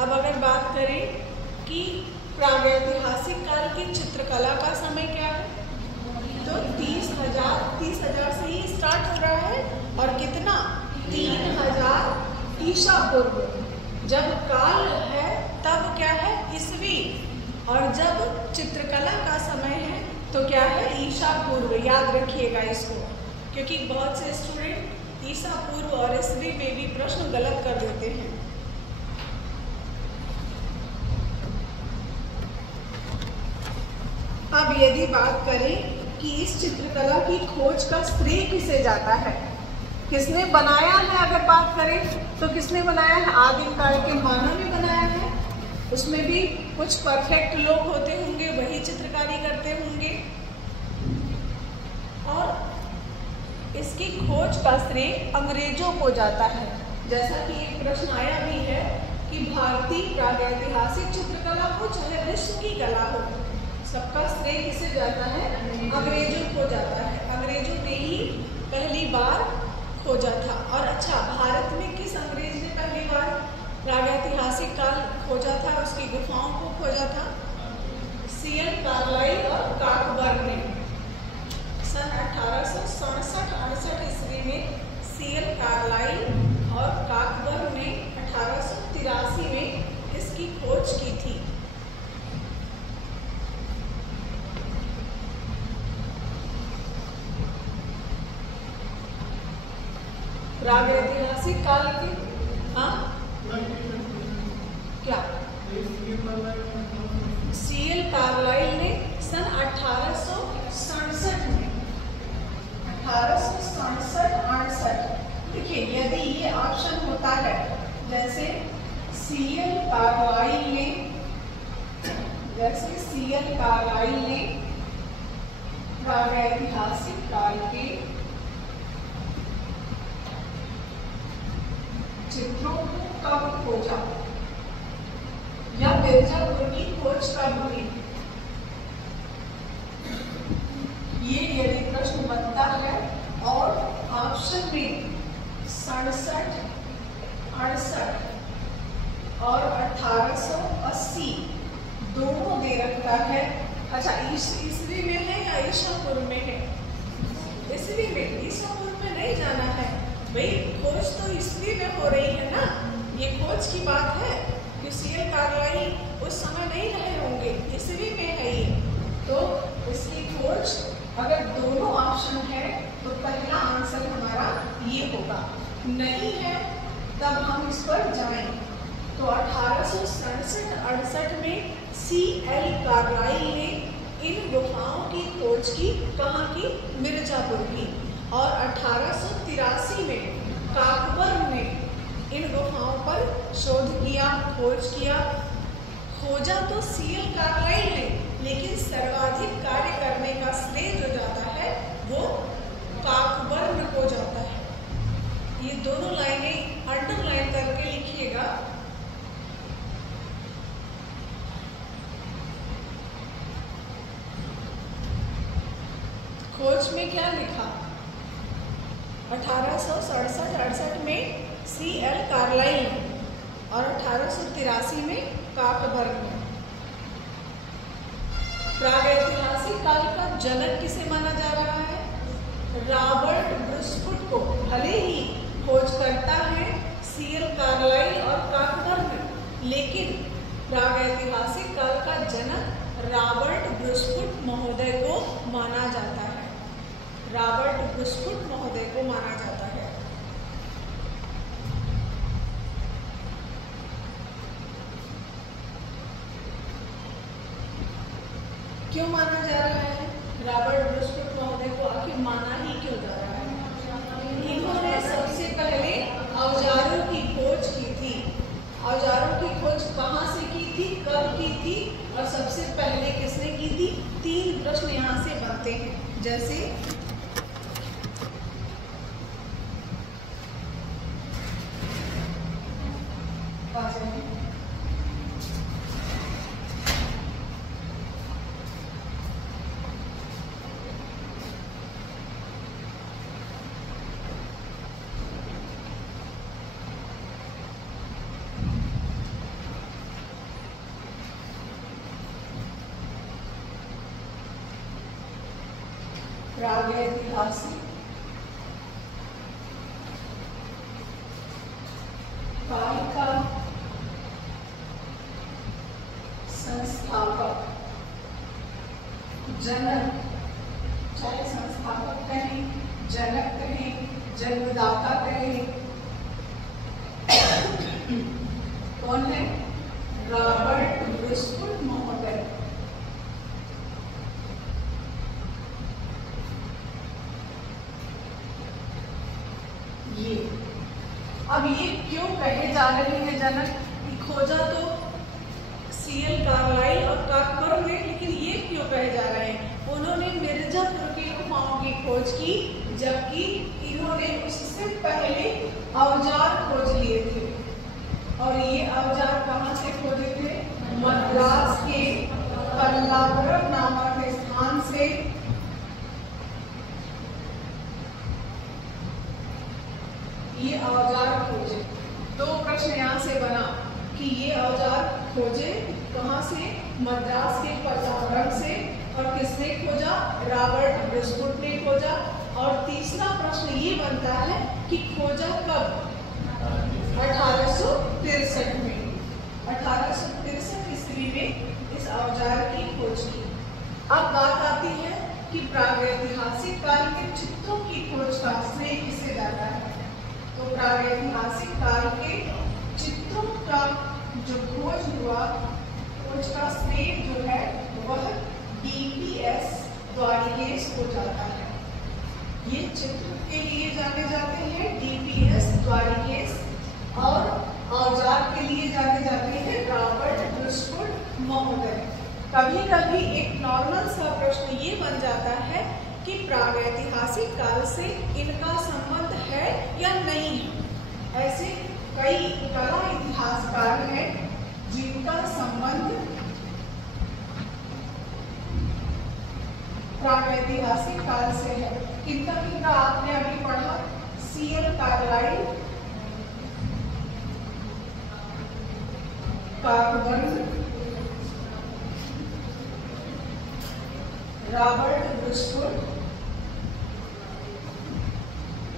अब अगर बात करें कि प्रागैतिहासिक काल की चित्रकला का समय क्या है, तो 30,000 से ही स्टार्ट हो रहा है और कितना 3000 ईसा पूर्व। जब काल है तब क्या है ईस्वी, और जब चित्रकला का समय है तो क्या है ईसा पूर्व। याद रखिएगा इसको, क्योंकि बहुत से स्टूडेंट ईसा पूर्व और ईस्वी में भी प्रश्न गलत कर देते हैं। अब यदि बात करें कि इस चित्रकला की खोज का श्रेय किसे जाता है, किसने बनाया है, अगर बात करें तो किसने बनाया है, आदिम काल के मानव ने बनाया है। उसमें भी कुछ परफेक्ट लोग होते होंगे, वही चित्रकारी करते होंगे। और इसकी खोज का श्रेय अंग्रेजों को जाता है। जैसा कि एक प्रश्न आया भी है कि भारतीय प्रागैतिहासिक चित्रकला हो चाहे विश्व की कला हो, सबका श्रेय किसे जाता है, अंग्रेजों को जाता है। अंग्रेजों ने ही पहली बार खोजा था। और अच्छा, भारत में किस अंग्रेज ने पहली बार प्रागैतिहासिक काल खोजा था, उसकी गुफाओं को खोजा था? सीएल कार्लाइल और काकबर्ग ने सन 1867-68 ईस्वी में सीएल कार्लाइल और काकबर्ग ने 1883 में इसकी खोज की थी। प्रागैतिहासिक काल के क्या सीएल कार्लाइल ने सन 1867 में 1867-68। देखिए, यदि ये ऑप्शन होता है जैसे सीएल कार्लाइल ने प्रागैतिहासिक काल के चित्रों को कब खोजा या मिर्जापुर की खोज कब हुई, ये यदि प्रश्न बनता है और ऑप्शन में 67, 68 और 1880 दोनों दे रखता है। अच्छा, ईस्वी में है या ईसापुर में है? ईस्वी में, ईसापुर में नहीं जाना है भाई, खोज तो ईस्वी में हो रही है ना। ये खोज की बात है कि सीएल कार्लाइल उस समय नहीं रहे होंगे, ईस्वी में है ये। तो इसकी खोज अगर दोनों ऑप्शन है तो पहला आंसर हमारा ये होगा। नहीं है तब हम इस पर जाएं। तो 1867-68 में सीएल कार्लाइल ने इन गुफाओं की खोज की, कहाँ की, मिर्जापुर की। और 1883 में काकबर्ग ने इन गुफाओं पर शोध किया, खोज किया। खोजा तो सीएल कार्लाइल ने, लेकिन सर्वाधिक कार्य करने का श्रेय जो जाता है वो काकबर्ग को जाता है। ये दोनों लाइनें अंडरलाइन करके लिखिएगा। खोज में क्या लिखा, 1867-68 में सीएल कार्लाइल और 1883 में काकबर्ग ने। प्रागैतिहासिक काल का जनक किसे माना जा रहा है, रॉबर्ट ब्रुसफुट को। भले ही खोज करता है सीएल कार्लाइल और काकबर्ग, लेकिन प्रागैतिहासिक काल का जनक रॉबर्ट ब्रुसफुट महोदय को माना जाता है। रॉबर्ट ब्रुसफुट महोदय को माना जाता है। क्यों माना जा रहा है रॉबर्ट ब्रुसफुट महोदय को? आखिर माना ही क्यों जा रहा है? इन्होंने सबसे पहले औजारों की खोज की थी। औजारों की खोज कहाँ से की थी, कब की थी और सबसे पहले किसने की थी? 3 प्रश्न यहाँ से बनते हैं। जैसे प्रागैतिहासिक काल का संस्थापक, जनक, चाहे संस्थापक कहें, जनक कहें, जन्मदाता कहें, कौन है? रॉबर्ट ब्रुसवुड महोदय। ये अब ये क्यों कहे जा रहे हैं जनक? खोजा तो सीएल कार्लाइल और कॉकबर्न ने, लेकिन ये क्यों कहे जा रहे हैं? उन्होंने मिर्जापुर की गुफाओं की खोज की, जबकि इन्होंने उससे पहले औजार खोज लिए थे। और ये औजार कहाँ से खोजे थे? मद्रास के पल्लावरम नामक स्थान से। ये औजार खोजे। दो प्रश्न यहाँ से बना कि ये औजार खोजे कहाँ से? मद्रास के पल्लावरम से। और किसने खोजा? रॉबर्ट ब्रुसवुड ने खोजा। और तीसरा प्रश्न ये बनता है कि खोजा कब? 1863 में। 1863 ईस्वी में इस औजार की खोज की। अब बात आती है कि प्रागैतिहासिक काल के चित्रों की खोज का श्रेय किसे जाता है? तो प्रागैतिहासिक काल के चित्रों का जो खोज हुआ, खोज का श्रेय जो है वह डीपीएस द्वारिकेश को जाता है। ये चित्र के लिए जाने जाते हैं डीपीएस द्वारिकेश, और औजार के लिए जाने जाते हैं रॉबर्ट ब्रुसवुड महोदय। कभी कभी एक नॉर्मल सा प्रश्न ये बन जाता है कि प्रागैतिहासिक काल से इनका संबंध है या नहीं है। ऐसे कई कला इतिहासकार हैं जिनका संबंध प्रागैतिहासिक काल से है। किनका किनका आपने अभी पढ़ा? CL Carlyle, Cockburn, Robert Brucewood.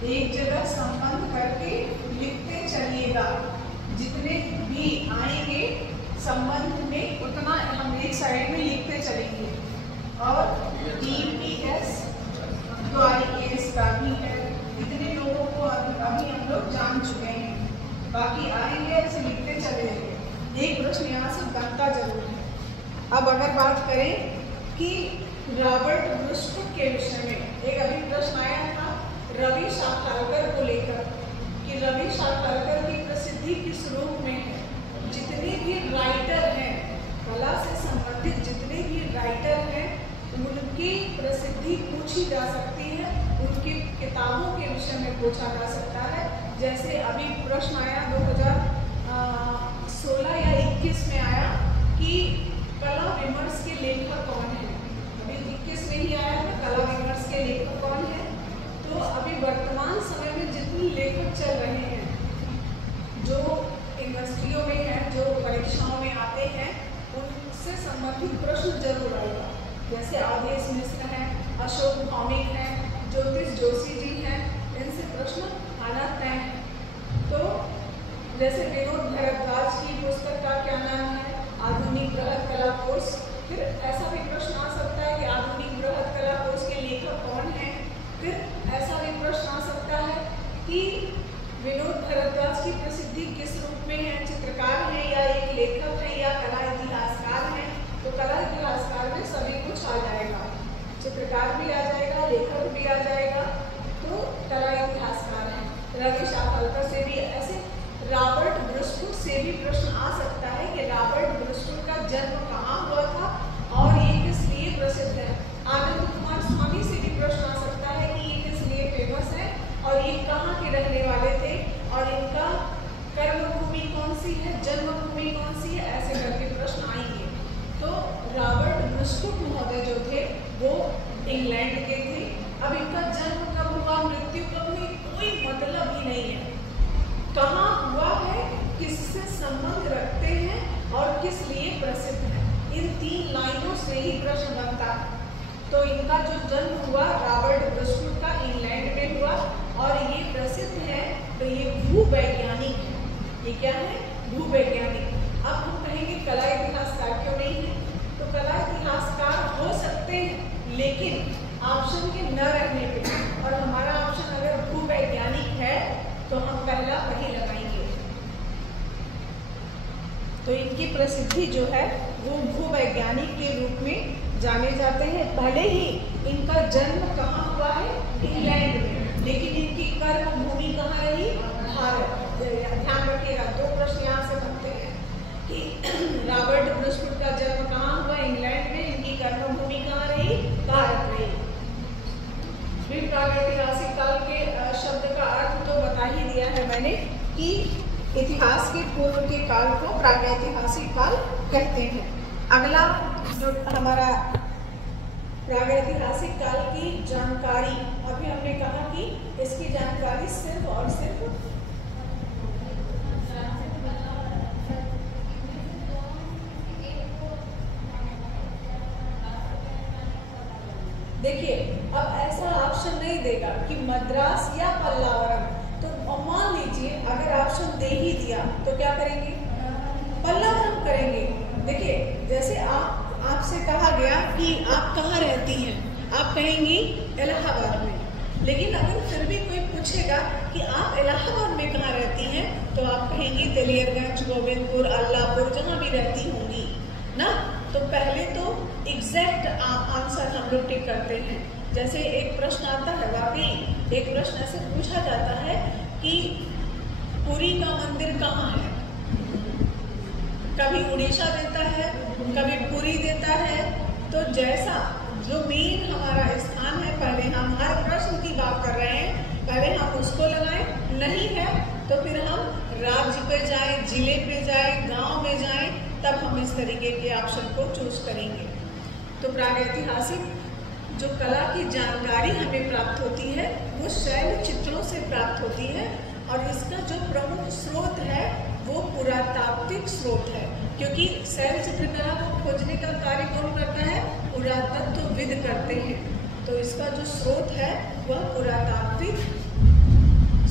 एक जगह संबंध करके लिखते चलिएगा, जितने भी आएंगे संबंध में उतना हम एक साइड में लिखते चलेंगे। और डीपीएस द्वारिकेश का भी है। इतने लोगों को अभी हम लोग जान चुके हैं, बाकी आएंगे ऐसे लिखते चले जाएंगे। एक प्रश्न यहाँ से बनता जरूर है। अब अगर बात करें कि रॉबर्ट ब्रुसवुड के विषय में, एक अभी प्रश्न आया था रवि शाखालकर को लेकर कि रवि शाखालकर की प्रसिद्धि किस रूप में है। जितने भी राइटर हैं, कला से संबंधित जितने भी राइटर हैं, उनकी प्रसिद्धि पूछी जा सकती है, उनकी किताबों के विषय में पूछा जा सकता है। जैसे अभी प्रश्न आया 2016 या 21 में आया कि कला विमर्श के लेखक कौन है। अभी 21 में ही आया था कला विमर्श के लेखक कौन है। तो अभी वर्तमान समय में जितने लेखक चल रहे हैं, जो यूनिवर्सिटियों में हैं, जो परीक्षाओं में आते हैं, उनसे संबंधित प्रश्न जरूर आएगा। जैसे अवधेश मिश्र हैं, अशोक भौमिक हैं, ज्योतिष जोशी जी हैं, इनसे प्रश्न आना तय है। तो जैसे विनोद भारद्वाज की पुस्तक का क्या नाम है? आधुनिक बृहद कला कोश। फिर ऐसा भी प्रश्न आ सकता है कि आधुनिक बृहद कला कोश के लेखक कौन हैं। फिर ऐसा भी प्रश्न आ सकता है कि विनोद भारद्वाज की प्रसिद्धि किस रूप में है? चित्रकार हैं या एक लेखक है या कला इतिहासकार हैं? तो कला इतिहासकार में सभी कुछ आ जाएगा, चित्रकार भी आ जाएगा, लेखक भी आ जाएगा। तो कला इतिहासकार हैं। रवि शाखालकर से भी ऐसे, रॉबर्ट ब्रुसवुड से भी प्रश्न आ सकता है कि रॉबर्ट ब्रुसवुड का जन्म कहाँ हुआ था और ये किस लिए प्रसिद्ध है। आनंद कुमार स्वामी से भी प्रश्न आ सकता है कि ये किस लिए फेमस है और ये कहाँ के रहने वाले थे और इनका कर्मभूमि कौन सी है, जन्मभूमि कौन सी है, ऐसे करके प्रश्न आएंगे। तो रॉबर्ट ब्रुसवुड महोदय जो थे वो इंग्लैंड के थे। अब इनका जन्म कब हुआ, मृत्यु कब हुई, कोई मतलब ही नहीं है। कहाँ हुआ है, किससे संबंध रखते हैं और किस लिए प्रसिद्ध है, इन 3 लाइनों से ही प्रश्न बनता है। तो इनका जो जन्म हुआ रॉबर्ट ब्रुस्टुड का इंग्लैंड में हुआ और ये प्रसिद्ध है, तो ये भूवैज्ञानिक है। ये क्या है? भूवैज्ञानिक। अब हम कहेंगे कला इतिहासकार क्यों नहीं है? तो कला इतिहासकार हो सकते हैं, लेकिन ऑप्शन के न रहने पे, और हमारा ऑप्शन अगर भूवैज्ञानिक है तो हम पहला वही लगाएंगे। तो इनकी प्रसिद्धि जो है वो भूवैज्ञानिक के रूप में जाने जाते हैं। भले ही इनका जन्म कहाँ हुआ है? इंग्लैंड में, लेकिन इनकी कर्म भूमि कहाँ रही? भारत। ध्यान रखिएगा, दो प्रश्न यहाँ से बनते हैं कि रॉबर्ट ब्रुस्टुड का जन्म कहाँ हुआ? इंग्लैंड में। इनकी कर्म भूमि कहाँ रही? भारत रही। फिर प्रागैतिहासिक काल के शब्द का अर्थ तो बता ही दिया है मैंने कि इतिहास के पूर्व के काल को प्रागैतिहासिक काल कहते हैं। अगला जो हमारा प्रागैतिहासिक काल की जानकारी, अभी हमने कहा कि इसकी जानकारी सिर्फ और सिर्फ देखिए, अब ऐसा ऑप्शन नहीं देगा कि मद्रास या पल्लावरम। तो मान लीजिए अगर ऑप्शन दे ही दिया तो क्या करेंगे? पल्लावरम करेंगे। देखिए, जैसे आपसे कहा गया कि आप कहाँ रहती हैं, आप कहेंगी इलाहाबाद में। लेकिन अगर फिर भी कोई पूछेगा कि आप इलाहाबाद में कहाँ रहती हैं, तो आप कहेंगी दलियरगंज, गोविंदपुर, अल्लाहपुर, जहाँ भी रहती होंगी ना। तो पहले तो एग्जैक्ट आंसर हम लोग टिक करते हैं। जैसे एक प्रश्न आता है, वाकई एक प्रश्न ऐसे पूछा जाता है कि पुरी का मंदिर कहाँ है? कभी उड़ीसा देता है, कभी पुरी देता है। तो जैसा जो मेन हमारा स्थान है, पहले हम हर प्रश्न की बात कर रहे हैं, पहले हम उसको लगाएं। नहीं है तो फिर हम राज्य पे जाए, जिले पे जाए, गांव में जाए, तब हम इस तरीके के ऑप्शन को चूज करेंगे। तो प्रागैतिहासिक जो कला की जानकारी हमें प्राप्त होती है वो शैल चित्रों से प्राप्त होती है, और इसका जो प्रमुख स्रोत है वो पुरातात्विक स्रोत है, क्योंकि शैल चित्रकला को खोजने का कार्य कौन करता है? पुरातत्वविद करते हैं। तो इसका जो स्रोत है वह पुरातात्विक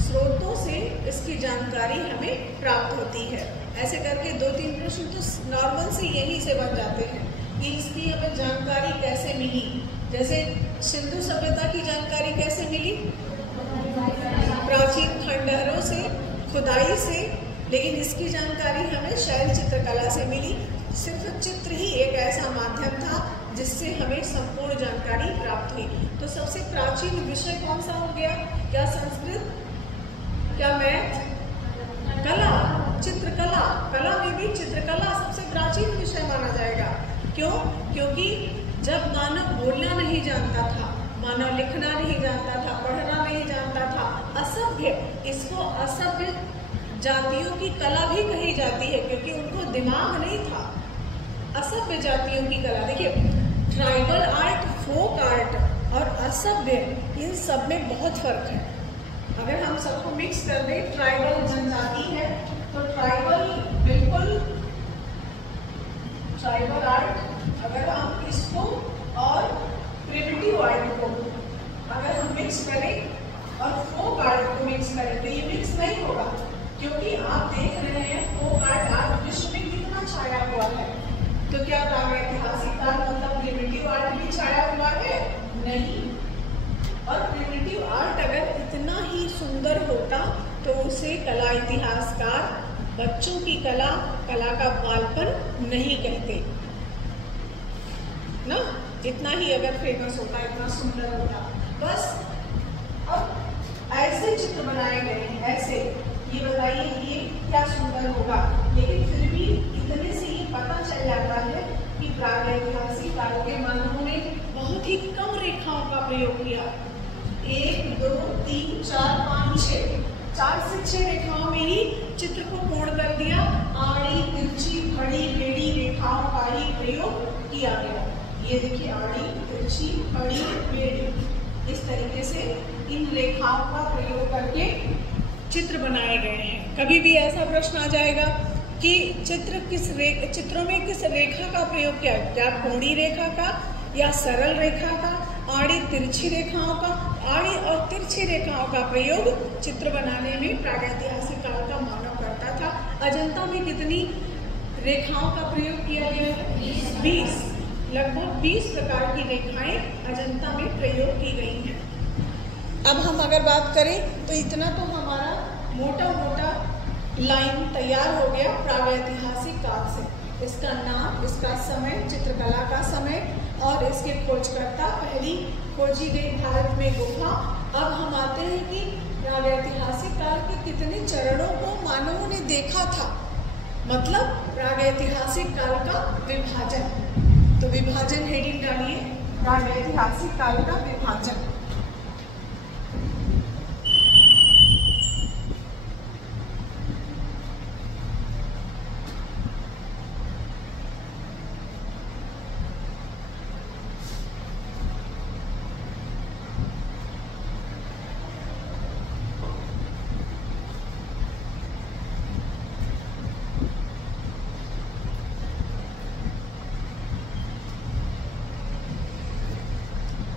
स्रोतों से इसकी जानकारी हमें प्राप्त होती है। ऐसे करके 2-3 प्रश्न तो नॉर्मल से यही से बन जाते हैं कि इसकी हमें जानकारी कैसे मिली। जैसे सिंधु सभ्यता की जानकारी कैसे मिली? प्राचीन खंडहरों से, खुदाई से। लेकिन इसकी जानकारी हमें शैल चित्रकला से मिली। सिर्फ चित्र ही एक ऐसा माध्यम था जिससे हमें संपूर्ण जानकारी प्राप्त हुई। तो सबसे प्राचीन विषय कौन सा हो गया? क्या संस्कृत, क्या मैथ, कला, चित्रकला। कला में भी चित्रकला सबसे प्राचीन विषय माना जाएगा। क्यों? क्योंकि जब मानव बोलना नहीं जानता था, मानव लिखना नहीं जानता था, पढ़ना नहीं जानता था, असभ्य, इसको असभ्य जातियों की कला भी कही जाती है, क्योंकि उनको दिमाग नहीं था। असभ्य जातियों की कला, देखिए ट्राइबल आर्ट, फोक आर्ट और असभ्य, इन सब में बहुत फर्क है। अगर हम सबको मिक्स कर दें, ट्राइबल जनजाति है तो ट्राइबल बिल्कुल, ट्राइबल आर्ट अगर हम इसको और प्रिमिटिव आर्ट को अगर हम मिक्स करें और फोक आर्ट को मिक्स करें तो ये मिक्स नहीं होगा, क्योंकि आप देख रहे हैं फोक आर्ट आज विश्व में कितना छाया हुआ है। तो क्या प्रागैतिहासिक काल मतलब प्रिमिटिव आर्ट भी छाया हुआ है? नहीं। और प्रिमिटिव आर्ट अगर इतना ही सुंदर होता तो उसे कला इतिहासकार बच्चों की कला, कला का बालपन नहीं कहते ना। इतना ही अगर फेमस होता, इतना सुंदर होता। बस अब ऐसे चित्र बनाए गए हैं, ऐसे, ये बताइए ये क्या सुंदर होगा। लेकिन फिर भी इतने से ही पता चल जाता है कि प्रागैतिहासिक काल के मानवों ने बहुत ही कम रेखाओं का प्रयोग किया। 1, 2, 3, 4, 5, 6, 4 से 6 रेखाओं में ही चित्र को पूर्ण कर दिया। आड़ी, तिरछी, खड़ी, टेढ़ी रेखाओं का ही प्रयोग किया गया। ये देखिए, आड़ी, तिरछी, खड़ी, टेढ़ी, इस तरीके से इन रेखाओं का प्रयोग करके चित्र बनाए गए हैं। कभी भी ऐसा प्रश्न आ जाएगा कि चित्रों में किस रेखा का प्रयोग किया, क्या कोणी रेखा का या सरल रेखा का, आड़ी तिरछी रेखाओं का, आड़ी और तिरछी रेखाओं का प्रयोग चित्र बनाने में प्रागैतिहासिक काल का मानव करता था। अजंता में कितनी रेखाओं का प्रयोग किया गया है? 20। लगभग 20 प्रकार की रेखाएं अजंता में प्रयोग की गई हैं। अब हम अगर बात करें तो इतना तो हमारा मोटा मोटा लाइन तैयार हो गया प्रागैतिहासिक काल से। इसका नाम, इसका समय, चित्रकला का समय और इसके खोजकर्ता, पहली खोजी गई भारत में गुफा। अब हम आते हैं कि प्रागैतिहासिक काल के कितने चरणों को मानवों ने देखा था, मतलब प्रागैतिहासिक काल का विभाजन। तो विभाजन हेडिंग डालिए, प्रागैतिहासिक काल का विभाजन।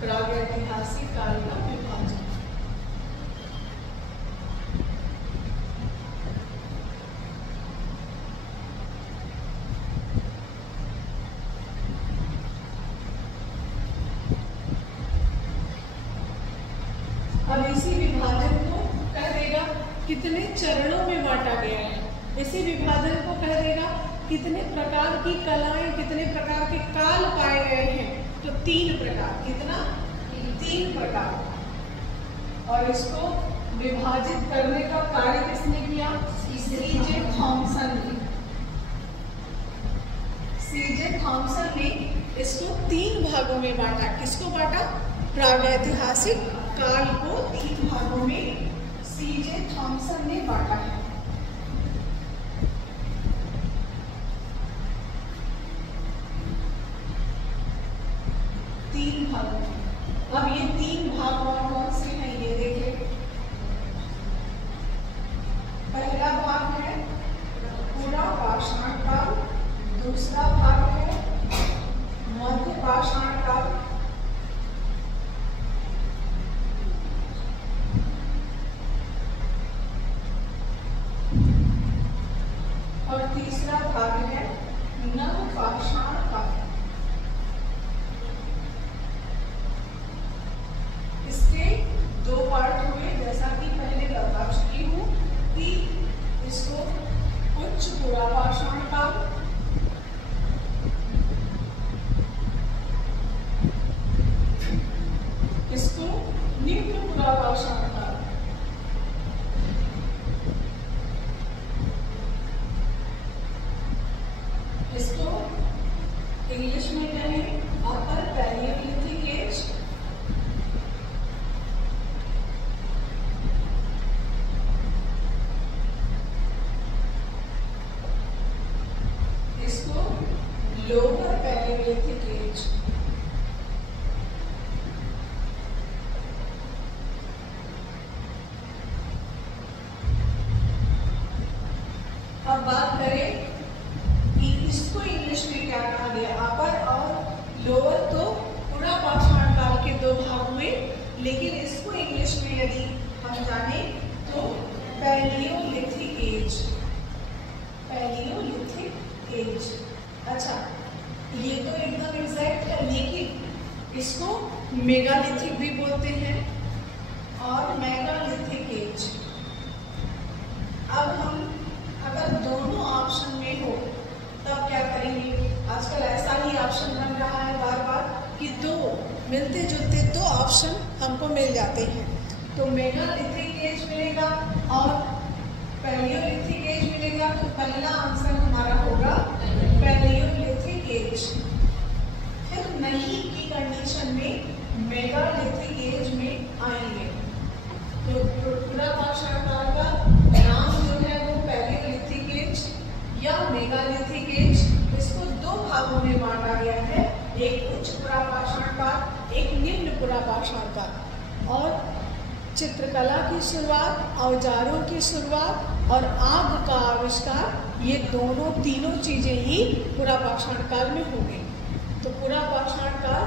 प्रागैतिहासिक काल का विभाजन। अब इसी विभाजन को कह देगा कितने चरणों में बांटा गया है। इसी विभाजन को कह देगा कितने प्रकार की कलाएं, कितने प्रकार के काल पाए गए हैं। तो 3 प्रकार, कितना? 3 प्रकार। और इसको विभाजित करने का कार्य किसने किया? सीजे थॉमसन ने। सीजे थॉमसन ने इसको 3 भागों में बांटा। किसको बांटा? प्रागैतिहासिक काल को 3 भागों में सीजे थॉमसन ने बांटा है। अब ये 3 भाग कौन से हैं ये देखें। पहला भाग है पूरा पाषाण काल, दूसरा भाग है मध्य पाषाण काल, और तीसरा भाग है नव पाषाण काल। इसके 2 पार्ट हुए, जैसा कि पहले बता चुकी हूँ कि इसको उच्च पुरापाषाण काल, इसको निम्न पुरापाषाण काल, इसको इंग्लिश में कहें upper palaeolithic age, lower palaeolithic age. अब बात करें कि इसको इंग्लिश में क्या कहा गया। अपर और लोअर तो पुरापाषाण काल के 2 भाग हुए, लेकिन इसको इंग्लिश में यदि हम जाने तो पैलियोलिथिक एज। Palaeolithic as. अच्छा, ये तो एकदम एग्जैक्ट है, लेकिन इसको मेगालिथिक भी बोलते हैं और मेगालिथिक एज। अब हम अगर दोनों ऑप्शन में हो तब क्या करेंगे? आजकल ऐसा ही ऑप्शन बन रहा है बार बार कि 2 मिलते जुलते 2 ऑप्शन हमको मिल जाते हैं। तो मेगालिथिक एज मिलेगा और पैलियोलिथिक एज मिलेगा। तो पहला आंसर हमारा होगा पैलियोलिथिक एज। फिर नहीं की कंडीशन में मेगालिथिक एज में आएंगे। तो पुरापाषाण काल का नाम जो है वो पैलियोलिथिक एज या मेगालिथिक एज, इसको 2 भागों में बांटा गया है, एक उच्च पुरापाषाण काल, एक निम्न पुरापाषाण काल। और चित्रकला की शुरुआत, औजारों की शुरुआत और आग का आविष्कार, ये तीनों चीजें ही पुरापाषाण काल में हो गई। तो पुरापाषाण काल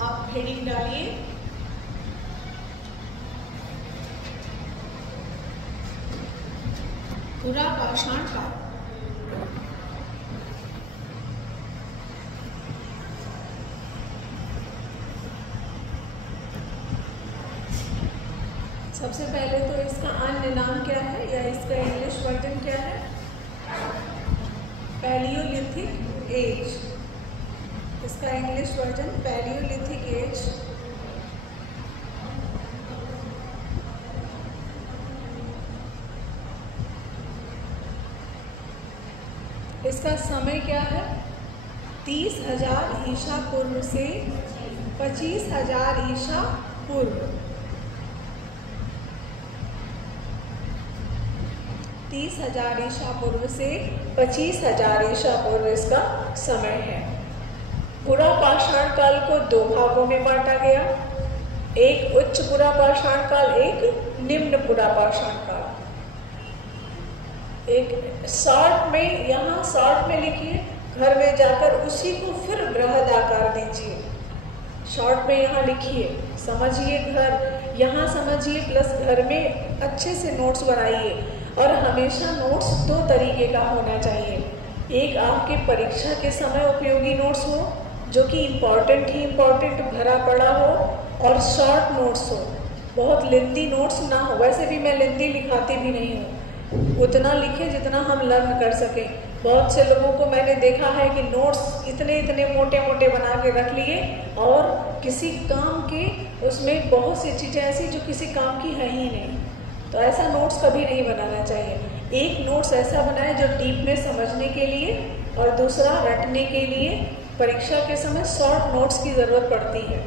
आप हेडिंग डालिए। पूरा पाषाण काल। सबसे पहले तो इसका अन्य नाम क्या है या इसका इंग्लिश वर्जन क्या है? Palaeolithic age. इसका इंग्लिश वर्जन पैलियोलिथिक एज। इसका समय क्या है? 30,000 ईसा पूर्व से 25,000 ईसा पूर्व। 30,000 ईसा पूर्व से 25,000 ईसा पूर्व इसका समय है। पूरा पाषाण काल को दो भागों में बांटा गया, एक उच्च पूरा पाषाण काल, एक निम्न पूरा पाषाण काल। एक शॉर्ट में, यहाँ शॉर्ट में लिखिए, घर में जाकर उसी को फिर बृहद आकार दीजिए। शॉर्ट में यहाँ लिखिए, समझिए घर, यहाँ समझिए प्लस घर में अच्छे से नोट्स बनाइए। और हमेशा नोट्स दो तरीके का होना चाहिए, एक आपके परीक्षा के समय उपयोगी नोट्स हो जो कि इम्पॉर्टेंट ही इम्पॉर्टेंट भरा पड़ा हो, और शॉर्ट नोट्स हो, बहुत लेंदी नोट्स ना हो। वैसे भी मैं लेंदी लिखाती भी नहीं हूँ, उतना लिखे जितना हम लर्न कर सकें। बहुत से लोगों को मैंने देखा है कि नोट्स इतने इतने मोटे मोटे बना के रख लिए और किसी काम के उसमें बहुत सी चीज़ें ऐसी जो किसी काम की है ही नहीं। तो ऐसा नोट्स कभी नहीं बनाना चाहिए। एक नोट्स ऐसा बनाए जो डीप में समझने के लिए, और दूसरा रटने के लिए। परीक्षा के समय शॉर्ट नोट्स की ज़रूरत पड़ती है,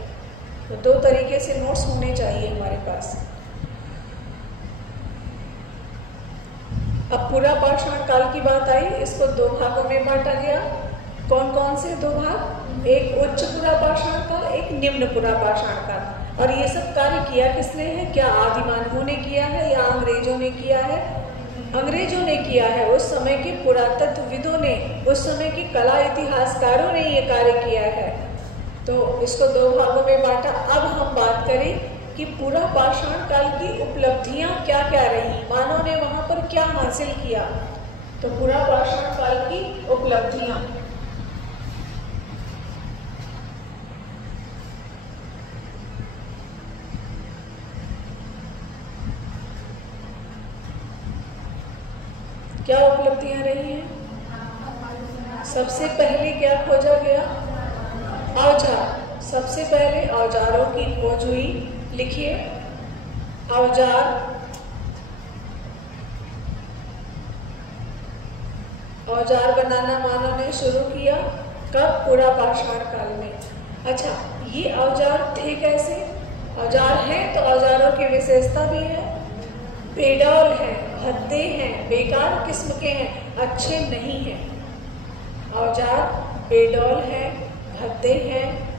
तो दो तरीके से नोट्स होने चाहिए हमारे पास। अब पूरा पाषाण काल की बात आई, इसको दो भागों में बांटा गया। कौन कौन से दो भाग? एक उच्च पूरा पाषाण काल, एक निम्न पूरा पाषाण काल। और ये सब कार्य किया किसने है? क्या आदि मानवों ने किया है या अंग्रेजों ने किया है? अंग्रेजों ने किया है। उस समय के पुरातत्वविदों ने, उस समय के कला इतिहासकारों ने ये कार्य किया है। तो इसको दो भागों में बांटा। अब हम बात करें कि पूरा पाषाण काल की उपलब्धियां क्या क्या रही, मानव ने वहां पर क्या हासिल किया। तो पूरा पाषाण काल की उपलब्धियां, क्या उपलब्धियां रही हैं? सबसे पहले क्या खोजा गया? औजार। सबसे पहले औजारों की खोज हुई। लिखिए, औजार, औजार बनाना मानव ने शुरू किया। कब? पूरा पाषाण काल में। अच्छा, ये औजार थे कैसे? औजार हैं तो औजारों की विशेषता भी है। बेडौल हैं, भद्दे हैं, बेकार किस्म के हैं, अच्छे नहीं हैं। औजार बेडौल हैं, भद्दे हैं।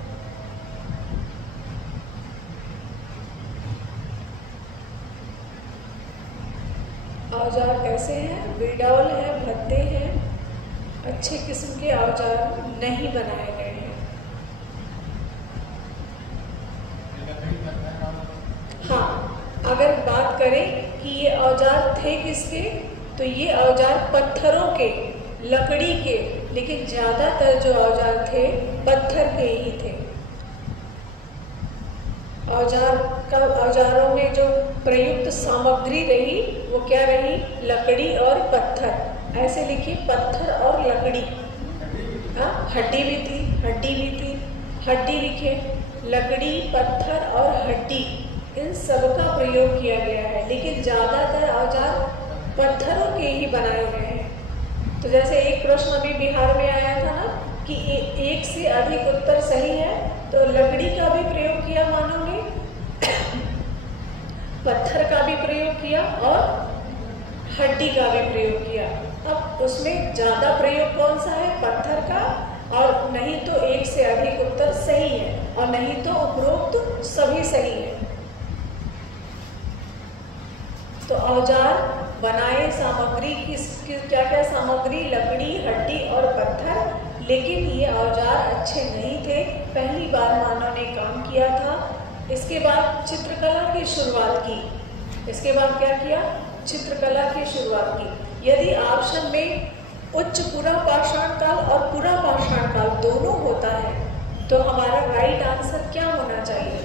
औजार कैसे हैं? बेडौल हैं, भद्दे हैं, अच्छे किस्म के औजार नहीं बनाए गए हैं। हाँ, अगर बात करें कि ये औजार थे किसके, तो ये औजार पत्थरों के, लकड़ी के, लेकिन ज़्यादातर जो औजार थे पत्थर के ही थे। औजारों में जो प्रयुक्त सामग्री रही वो क्या रही? लकड़ी और पत्थर। ऐसे लिखिए, पत्थर और लकड़ी। हड्डी भी थी, हड्डी भी थी, हड्डी लिखिए, लकड़ी, पत्थर और हड्डी, इन सब का प्रयोग किया गया है। लेकिन ज़्यादातर औजार पत्थरों के ही बनाए गए हैं। तो जैसे एक प्रश्न अभी बिहार में आया था ना कि एक से अधिक उत्तर सही है, तो लकड़ी का भी प्रयोग किया मानव ने, पत्थर का भी प्रयोग किया और हड्डी का भी प्रयोग किया। अब उसमें ज़्यादा प्रयोग कौन सा है? पत्थर का। और नहीं तो एक से अधिक उत्तर सही है, और नहीं तो उपरोक्त सभी सही है। तो औजार बनाए सामग्री क्या क्या सामग्री? लकड़ी, हड्डी और पत्थर। लेकिन ये औजार अच्छे नहीं थे। पहली बार मानव ने काम किया था। इसके बाद चित्रकला की शुरुआत की। इसके बाद क्या किया? चित्रकला की शुरुआत की। यदि ऑप्शन में उच्च पुरा पाषाण काल और पुरा पाषाण काल दोनों होता है तो हमारा राइट आंसर क्या होना चाहिए?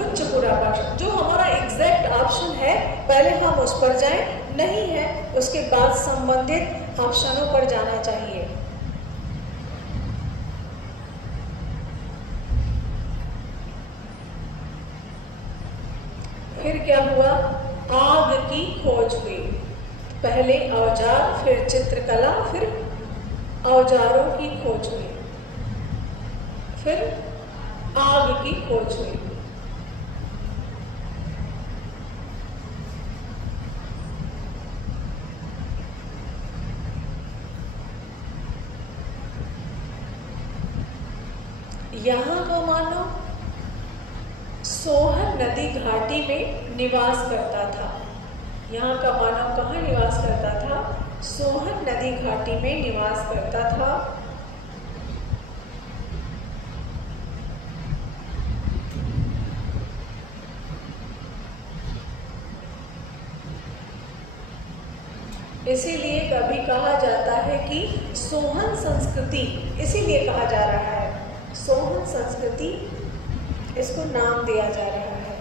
उच्च पुरा पाषाण। जो हमारा एग्जैक्ट ऑप्शन है पहले हम उस पर जाएं, नहीं है उसके बाद संबंधित ऑप्शनों पर जाना चाहिए। फिर क्या हुआ? आग की खोज हुई। पहले औजार, फिर चित्रकला, फिर औजारों की खोज हुई, फिर आग की खोज हुई। यहाँ का मानव सोहन नदी घाटी में निवास करता था। यहाँ का मानव कहाँ निवास करता था? सोहन नदी घाटी में निवास करता था। इसीलिए कभी कहा जाता है कि सोहन संस्कृति, इसीलिए कहा जा रहा है सोहन संस्कृति, इसको नाम दिया जा रहा है।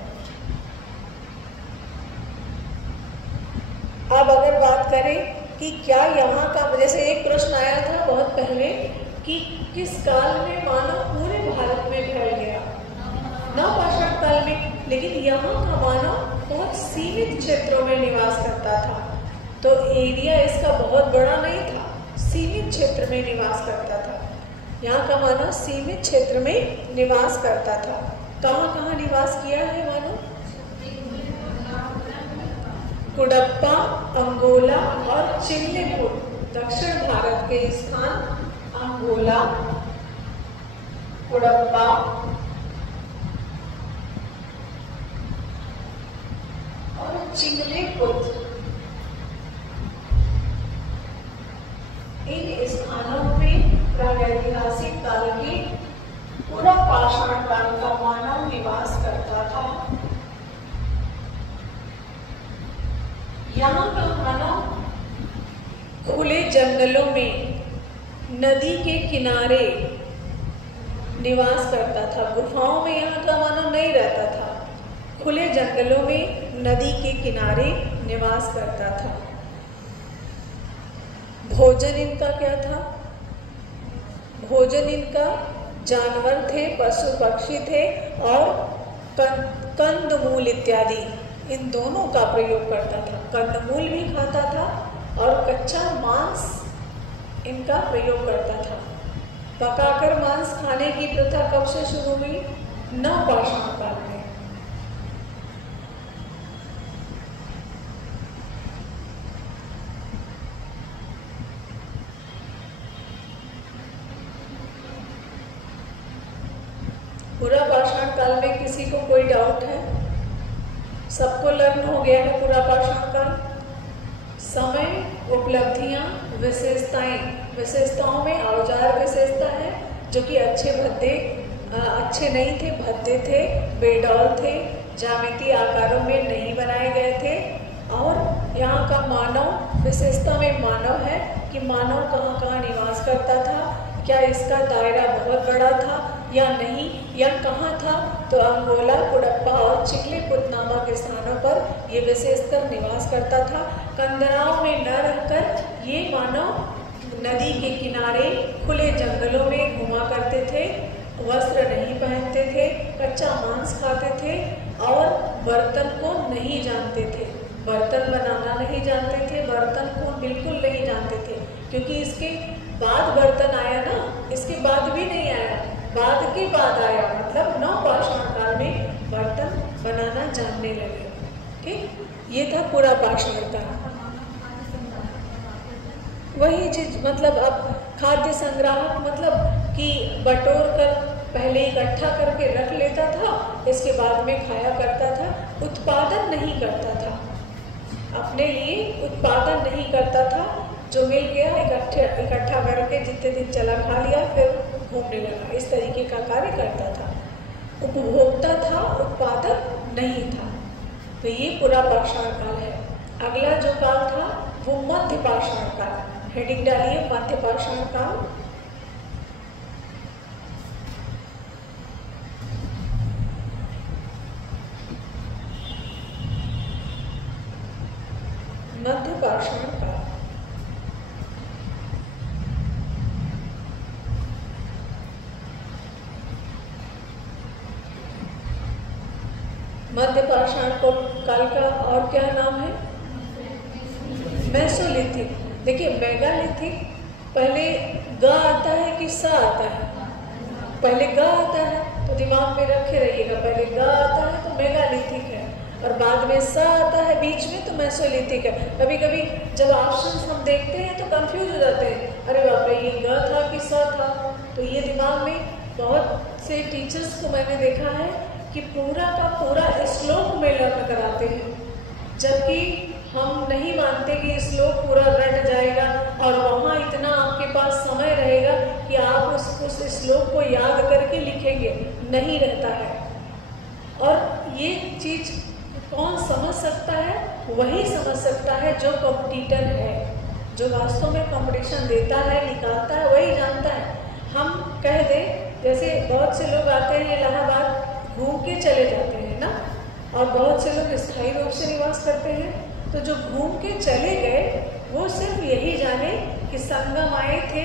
अब अगर बात करें कि क्या यहाँ का, जैसे एक प्रश्न आया था बहुत पहले कि किस काल में मानव पूरे भारत में फैल गया? नवपाषाण काल में। लेकिन यहाँ का मानव बहुत सीमित क्षेत्रों में निवास करता था, तो एरिया इसका बहुत बड़ा नहीं था, सीमित क्षेत्र में निवास करता था। यहाँ का मानव सीमित क्षेत्र में निवास करता था। कहाँ कहाँ निवास किया है मानव? कुडप्पा, अंगोला और चिल्लेपुर। दक्षिण भारत के स्थान अंगोला, कुडप्पा और चिल्लेपुर, इन स्थानों में प्रागैतिहासिक काल की पूरा पाषाण काल का मानव निवास करता था। यहाँ का मानव खुले जंगलों में, नदी के किनारे निवास करता था। गुफाओं में यहाँ का मानव नहीं रहता था, खुले जंगलों में, नदी के किनारे निवास करता था। भोजन इनका क्या था? भोजन इनका जानवर थे, पशु पक्षी थे और कंदमूल इत्यादि, इन दोनों का प्रयोग करता था। कंदमूल भी खाता था और कच्चा मांस इनका प्रयोग करता था। पकाकर मांस खाने की प्रथा कब से शुरू हुई? नवपाषाण काल में। पूरा पाषाण काल में किसी को कोई डाउट है? सबको लर्न हो गया है पूरा पाषाण काल? समय, उपलब्धियां, विशेषताएं। विशेषताओं में औजार विशेषता है जो कि अच्छे नहीं थे, भद्दे थे, बेडौल थे, ज्यामितीय आकारों में नहीं बनाए गए थे। और यहाँ का मानव, विशेषता में मानव है कि मानव कहाँ कहाँ निवास करता था, क्या इसका दायरा बहुत बड़ा था या नहीं, या कहाँ था? तो अंगोला, कुडप्पा और चिल्लेपुर नामक स्थानों पर ये विशेषकर निवास करता था। कंदराओं में न रहकर ये मानव नदी के किनारे खुले जंगलों में घुमा करते थे, वस्त्र नहीं पहनते थे, कच्चा मांस खाते थे और बर्तन को नहीं जानते थे। बर्तन बनाना नहीं जानते थे, बर्तन को बिल्कुल नहीं जानते थे, क्योंकि इसके बाद बर्तन आया ना, इसके बाद भी नहीं आया, बाद के बाद आया। मतलब नवपाषाण काल में बर्तन बनाना जानने लगे। ठीक, ये था पूरा पाषाण काल। वही चीज, मतलब अब खाद्य संग्राहक मतलब कि बटोर कर पहले इकट्ठा करके रख लेता था, इसके बाद में खाया करता था। उत्पादन नहीं करता था, अपने लिए उत्पादन नहीं करता था, जो मिल गया इकट्ठा करके जितने दिन चला खा लिया, फिर घूमने लगा। इस तरीके का कार्य करता था। उपभोक्ता था, उत्पादक नहीं था। तो ये पूरा पाषाण काल है। अगला जो काल था वो मध्य पाषाण काल। हेडिंग डालिए, मध्य पाषाण काल। मध्य पाषाण काल। मध्य पाषाण काल का और क्या नाम है? मेसोलिथिक। देखिए मेगालिथिक, पहले ग आता है कि स आता है? पहले ग आता है, तो दिमाग में रखे रहिएगा, पहले ग आता है तो मेगालिथिक है, और बाद में स आता है बीच में तो मेसोलिथिक है। कभी कभी जब ऑप्शंस हम देखते हैं तो कंफ्यूज हो जाते हैं, अरे बाप रे ये ग था कि स था। तो ये दिमाग में, बहुत से टीचर्स को मैंने देखा है कि पूरा का पूरा श्लोक में लर्न कराते हैं, जबकि हम नहीं मानते कि श्लोक पूरा रट जाएगा और वहाँ इतना आपके पास समय रहेगा कि आप उस श्लोक को याद करके लिखेंगे, नहीं रहता है। और ये चीज कौन समझ सकता है? वही समझ सकता है जो कॉम्पिटिटर है, जो वास्तव में कंपटीशन देता है, निकालता है, वही जानता है। हम कह दें, जैसे बहुत से लोग आते हैं इलाहाबाद, घूम के चले जाते हैं ना, और बहुत से लोग स्थायी रूप से निवास करते हैं। तो जो घूम के चले गए वो सिर्फ यही जाने कि संगम आए थे,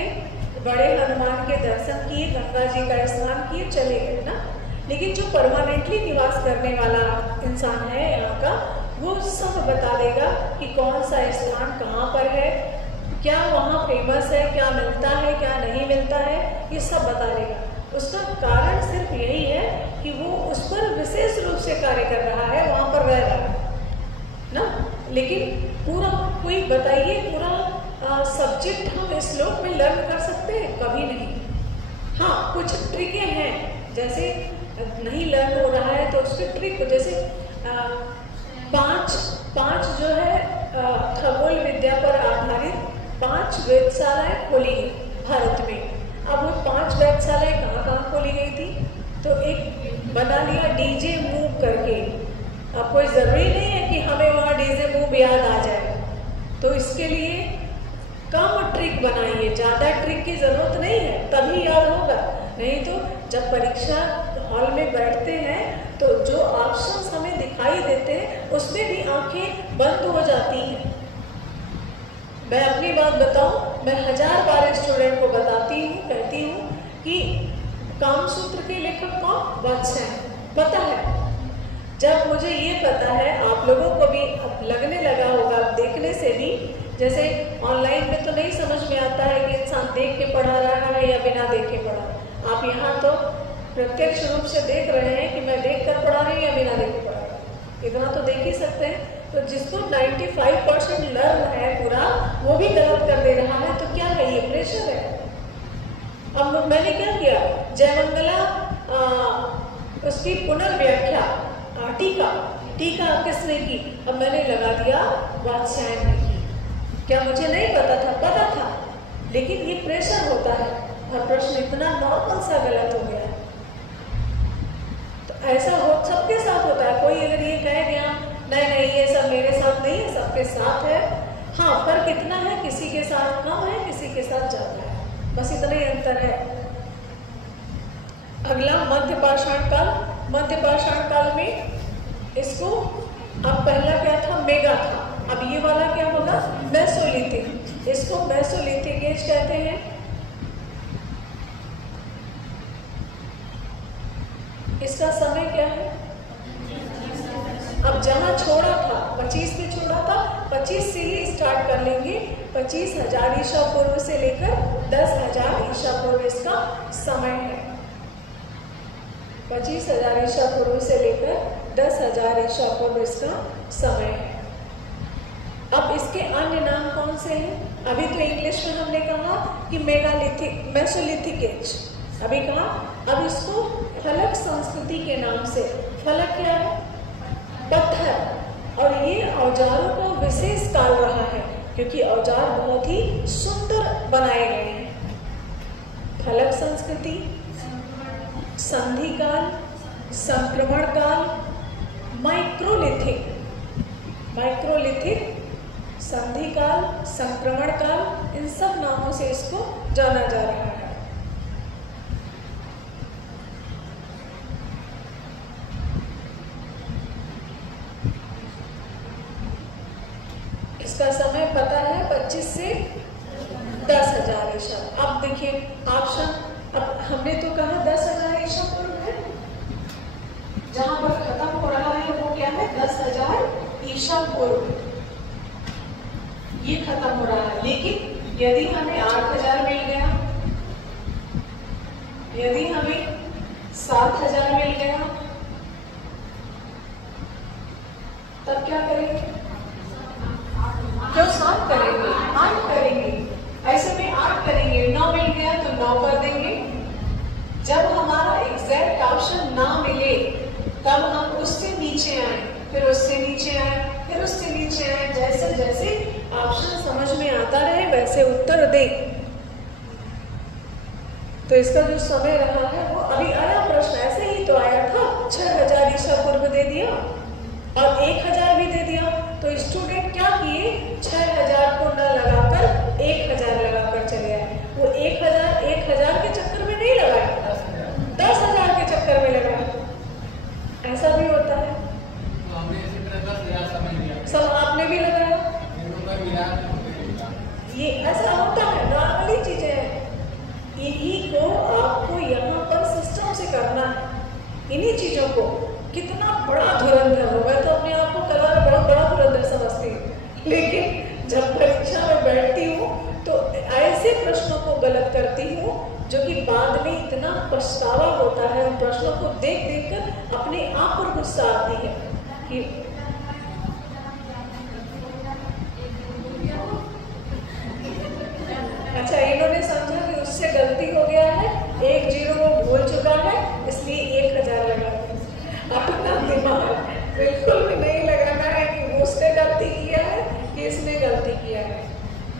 बड़े हनुमान के दर्शन किए, गंगा जी का स्नान किए, चले गए ना। लेकिन जो परमानेंटली निवास करने वाला इंसान है यहाँ का, वो सब बता देगा कि कौन सा स्थान कहाँ पर है, क्या वहाँ फेमस है, क्या मिलता है, क्या नहीं मिलता है, ये सब बता देगा। उसका कारण सिर्फ यही है कि वो उस पर विशेष रूप से कार्य कर रहा है, वहाँ पर रह रहा है ना। लेकिन पूरा कोई बताइए, पूरा सब्जेक्ट हम इस श्लोक में लर्न कर सकते हैं? कभी नहीं। हाँ, कुछ ट्रिकें हैं, जैसे नहीं लर्न हो रहा है तो उसकी ट्रिक, जैसे पांच जो है खगोल विद्या पर आधारित 5 वेधशालाएं खोली गई भारत में। अब वो 5 वेधशालाएं कहाँ खोली गई थी? तो एक बना लिया डीजे मूव करके। अब कोई ज़रूरी नहीं है कि हमें वहाँ डीजे मूव याद आ जाए, तो इसके लिए कम ट्रिक बनाइए, ज़्यादा ट्रिक की ज़रूरत नहीं है, तभी याद होगा। नहीं तो जब परीक्षा हॉल में बैठते हैं तो जो ऑप्शंस हमें दिखाई देते हैं उसमें भी आंखें बंद हो जाती हैं। मैं अपनी बात बताऊं, मैं 1000 बार स्टूडेंट को बताती हूँ, कहती हूँ कि कामसूत्र के लेखक कौन? वात्स्यायन। पता है, जब मुझे ये पता है, आप लोगों को भी अब लगने लगा होगा देखने से भी, जैसे ऑनलाइन में तो नहीं समझ में आता है कि इंसान देख के पढ़ा रहा है या बिना देख के पढ़ा। आप यहाँ तो प्रत्यक्ष रूप से देख रहे हैं कि मैं देख कर पढ़ा रही हूँ या बिना देख के पढ़ा रही हूँ, इतना तो देख ही सकते हैं। तो जिसको 95% लर्न है पूरा, वो भी गलत कर दे रहा है, तो क्या है? ये प्रेशर है। अब मैंने क्या किया, जयमंगला उसकी पुनर्व्याख्या, टीका किसने की? अब मैंने लगा दिया वात्स्यायन ने की। क्या मुझे नहीं पता था? पता था, लेकिन ये प्रेशर होता है और प्रश्न इतना नॉर्मल सा गलत हो गया। तो ऐसा हो सबके साथ होता है। कोई अगर ये कहे कि नहीं ये सब मेरे साथ नहीं है, सबके साथ है। हाँ, फर्क इतना है, किसी के साथ कम है, किसी के साथ ज्यादा है, बस इतना ही अंतर है। अगला मध्य पाषाण काल। मध्य पाषाण काल में इसको, अब पहला क्या था? मेगा था। अब ये वाला क्या होगा? मेसोलिथिक। इसको मेसोलिथिक एज कहते हैं। इसका समय क्या है? अब जहां छोड़ा था 25 में छोड़ा था, 25 से ही स्टार्ट कर लेंगे। 25,000 ईसा पूर्व से लेकर 10,000 ईसा पूर्व इसका समय है। 25,000 ईसा पूर्व से लेकर 10,000 ईसा पूर्व इसका समय है। अब इसके अन्य नाम कौन से हैं? अभी तो इंग्लिश में हमने कहा कि मेगालिथिक, मेसोलिथिक एज अभी कहा। अब इसको फलक संस्कृति के नाम से, फलक क्या है? पत्थर। और ये औजारों का विशेष काल रहा है। क्योंकि औजार बहुत ही सुंदर बनाए गए हैं। फलक संस्कृति, संधि काल, संक्रमण काल, माइक्रोलिथिक, संधि काल, संक्रमण काल, इन सब नामों से इसको जाना जा रहा है। इसका समय पता है 25 से 10,000 ईसा। अब देखिए ऑप्शन, अब हमने तो कहा 10,000 ईसा पूर्व है, जहां पर खत्म हो रहा है वो क्या है 10,000 ईसा पूर्व, ये खत्म हो रहा है। लेकिन यदि हमें 8,000 मिल गया, यदि हमें 7,000 मिल गया, तब क्या करेंगे? क्यों 7 करेंगे? 8 करेंगे। ऐसे में 8 करेंगे, 9 मिल गया तो 9 कर देंगे। जब हमारा एग्जैक्ट ऑप्शन ना मिले तब हम उससे नीचे आए, फिर उससे नीचे आए, फिर उससे नीचे आए, जैसे जैसे ऑप्शन समझ में आता रहे वैसे उत्तर दे। तो इसका जो समय रहा है वो अभी आया प्रश्न ऐसे ही तो आया था, 6,000 ईसा पूर्व दे दिया और 1,000 भी दे दिया। तो स्टूडेंट क्या किए, 6,000 को न लगाकर 1,000 लगाकर चले आए। वो 1,000 के चक्कर में नहीं लगाया, 10,000 के चक्कर में लगाया। ऐसा भी होता है। सब आपने भी लगाया, ये ऐसा होता है, नॉर्मली चीजें हैं। इन्हीं को आपको यहाँ पर सिस्टम से करना है, इन्हीं चीजों को। कितना बड़ा धुरंधर हो, मैं तो अपने आप को कला में बहुत बड़ा धुरंधर समझती हूँ, लेकिन जब परीक्षा में बैठती हूँ तो ऐसे प्रश्नों को गलत करती हूँ जो कि बाद में इतना पछतावा होता है। उन प्रश्नों को देख देख कर अपने आप पर गुस्सा आती है कि अच्छा इन्होंने समझा कि उससे गलती हो गया है, 1 0 वो भूल चुका है, इसलिए 1,000 लगा। अपना दिमाग बिल्कुल भी नहीं लगाना है कि उसने गलती किया है कि इसने गलती किया है,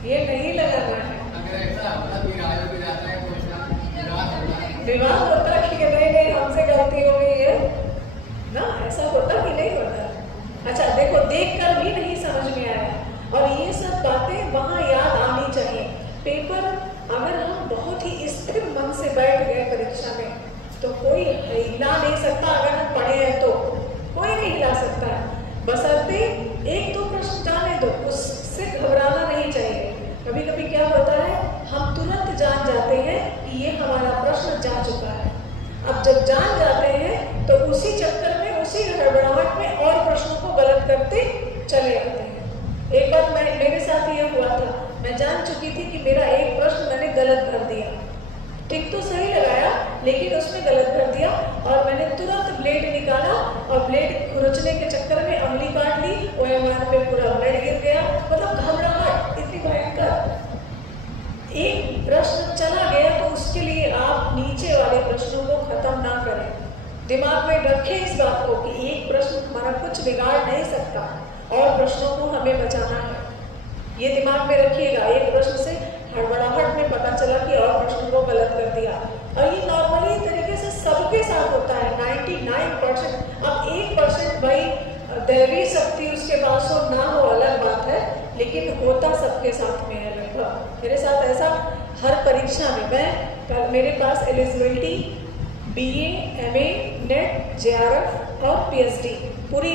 ये नहीं लगाना है। विवाद होता है कि नहीं हमसे गलती हो गई है ना, ऐसा होता कि नहीं होता। अच्छा देखो, देखकर भी नहीं समझ में आया, और ये सब बातें वहाँ याद आनी चाहिए। पेपर अगर हम बहुत ही स्थिर मन से बैठ गए परीक्षा में तो कोई हिला नहीं सकता। अगर हम पढ़े हैं तो कोई नहीं हिला सकता है, बशर्ते 1-2 प्रश्न जाने दो, उससे घबराना नहीं चाहिए। कभी कभी क्या होता है, हम तुरंत जान जाते हैं कि ये हमारा प्रश्न जा चुका है। अब जब जान जाते हैं तो उसी चक्कर में, उसी हड़बड़ाहट में और प्रश्नों को गलत करते चले आते हैं। एक बार मेरे साथ ये हुआ था, मैं जान चुकी थी कि मेरा एक प्रश्न मैंने गलत कर दिया, टिक तो सही लगाया लेकिन उसमें गलत कर दिया, और मैंने तुरंत ब्लेड निकाला और ब्लेड खुरचने के चक्कर में अंगुली काट ली, OMR पे पूरा ब्लेड गिर गया। मतलब घबराहट इतनी भयंकर। एक प्रश्न चला गया तो उसके लिए आप नीचे वाले प्रश्नों को खत्म ना करें। दिमाग में रखें इस बात को कि एक प्रश्न हमारा कुछ बिगाड़ नहीं सकता और प्रश्नों को हमें बचाना है, ये दिमाग में रखिएगा। एक प्रश्न से हड़बड़ाहट में पता चला कि और प्रश्न को गलत कर दिया, और ये नॉर्मली तरीके से सबके साथ होता है 99%। अब 1% भाई दैवी शक्ति उसके पास हो ना हो अलग बात है, लेकिन होता सबके साथ में है लगभग। मेरे साथ ऐसा हर परीक्षा में, मैं मेरे पास eligibility BA, MA, NET, JRF और PhD पूरी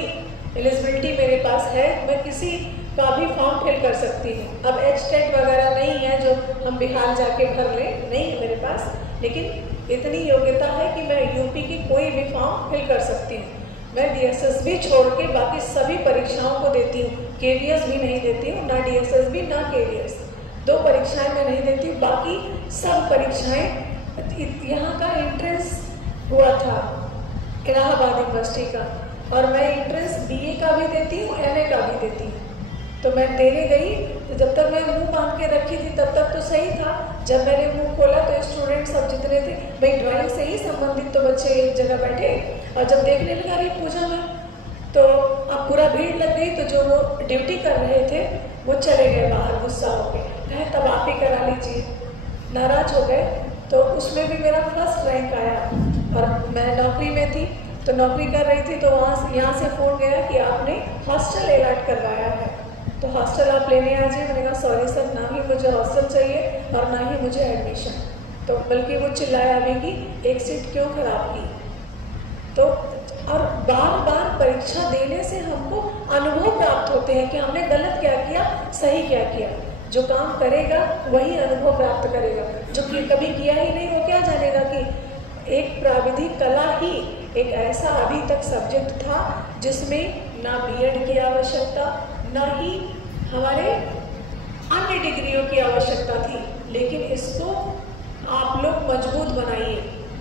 एलिजिबिलिटी मेरे पास है। मैं किसी का भी फॉर्म फिल कर सकती हूँ। अब HTET वगैरह नहीं है जो हम बिहार जाके भर लें, नहीं है मेरे पास, लेकिन इतनी योग्यता है कि मैं यूपी की कोई भी फॉर्म फिल कर सकती हूँ। मैं DSSB छोड़ के बाकी सभी परीक्षाओं को देती हूँ, KVS भी नहीं देती हूँ, ना DSSB ना KVS, 2 परीक्षाएं मैं नहीं देती हूँ। बाकी सब परीक्षाएं, यहाँ का एंट्रेंस हुआ था इलाहाबाद यूनिवर्सिटी का, और मैं एंट्रेंस BA का भी देती हूँ, MA का भी देती हूँ। तो मैं देने गई, तो जब तक मैं मुंह बांध के रखी थी तब तक तो सही था। जब मैंने मुंह खोला तो स्टूडेंट सब जितने थे, भाई ड्राइंग से ही संबंधित तो बच्चे एक जगह बैठे, और जब देखने लगा रही पूजा में तो अब पूरा भीड़ लग गई। तो जो वो ड्यूटी कर रहे थे वो चले गए बाहर गुस्सा हो गए, कहे तब आप ही करा लीजिए। नाराज हो गए, तो उसमें भी मेरा फर्स्ट रैंक आया और मैं नौकरी में थी, तो नौकरी कर रही थी, तो यहाँ से फ़ोन गया कि आपने हॉस्टल अलॉट करवाया है, तो हॉस्टल आप लेने आ जाइए। मैंने कहा सॉरी सर, ना ही मुझे हॉस्टल चाहिए और ना ही मुझे एडमिशन। तो बल्कि वो चिल्लाया भी कि एक सीट क्यों खराब की। तो और बार बार परीक्षा देने से हमको अनुभव प्राप्त होते हैं कि हमने गलत क्या किया, सही क्या किया। जो काम करेगा वही अनुभव प्राप्त करेगा, जो कि कभी किया ही नहीं वो क्या जानेगा। कि एक प्राविधिक कला ही एक ऐसा अभी तक सब्जेक्ट था जिसमें ना बीएड की आवश्यकता, ना ही हमारे अन्य डिग्रियों की आवश्यकता थी, लेकिन इसको आप लोग मजबूत बनाइए,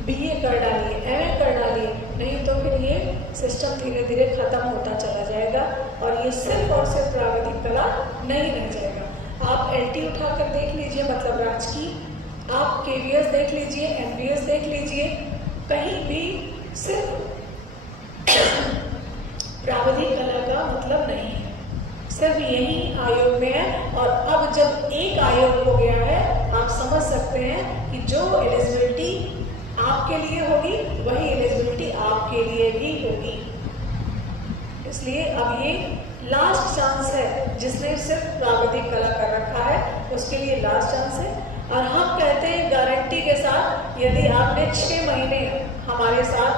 बीए कर डालिए, एमए कर डालिए, नहीं तो फिर ये सिस्टम धीरे धीरे खत्म होता चला जाएगा और ये सिर्फ और सिर्फ प्राविधिक कला नहीं रह जाएगा। आप एलटी उठाकर देख लीजिए, मतलब राजकीय, आप केवीएस देख लीजिए, एमबीएस देख लीजिए, कहीं भी सिर्फ प्राविधिक कला का मतलब नहीं है, सिर्फ यही आयोग में है। और अब जब एक आयोग हो गया है, आप समझ सकते हैं कि जो एलिजिबिलिटी आपके लिए होगी वही एलिजिबिलिटी आपके लिए भी होगी। इसलिए अब ये लास्ट चांस है, जिसने सिर्फ प्राविधिक कला कर रखा है उसके लिए लास्ट चांस है। और हम कहते हैं गारंटी के साथ, यदि आपने 6 महीने हमारे साथ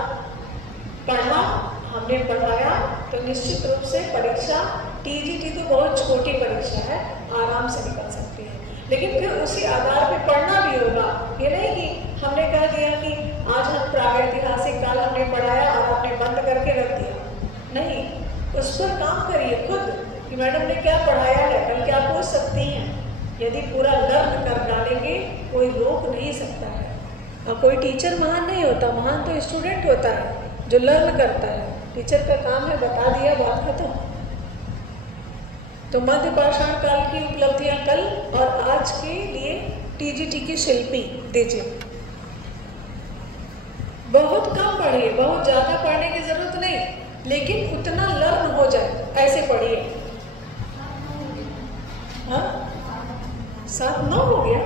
पढ़ा, हमने पढ़ाया, तो निश्चित रूप से परीक्षा टीजीटी तो बहुत छोटी परीक्षा है, आराम से निकल सकती है। लेकिन फिर उसी आधार पे पढ़ना भी होगा। ये नहीं कि हमने कह दिया कि आज हम प्रागैतिहासिक काल हमने पढ़ाया और आपने बंद करके रख दिया, नहीं, उस पर काम करिए खुद कि मैडम ने क्या पढ़ाया है, कल क्या पूछ सकती हैं। यदि पूरा लर्न कर डालेंगे कोई रोक नहीं सकता है। और कोई टीचर महान नहीं होता, महान तो स्टूडेंट होता है जो लर्न करता है। टीचर का काम है बता दिया, बात खत्म। तो मध्य पाषाण काल की उपलब्धियां कल और आज के लिए टीजीटी की शिल्पी दीजिए। बहुत कम पढ़िए, बहुत ज़्यादा पढ़ने की जरूरत नहीं, लेकिन उतना लर्न हो जाए ऐसे पढ़िए। हाँ 7-9 हो गया।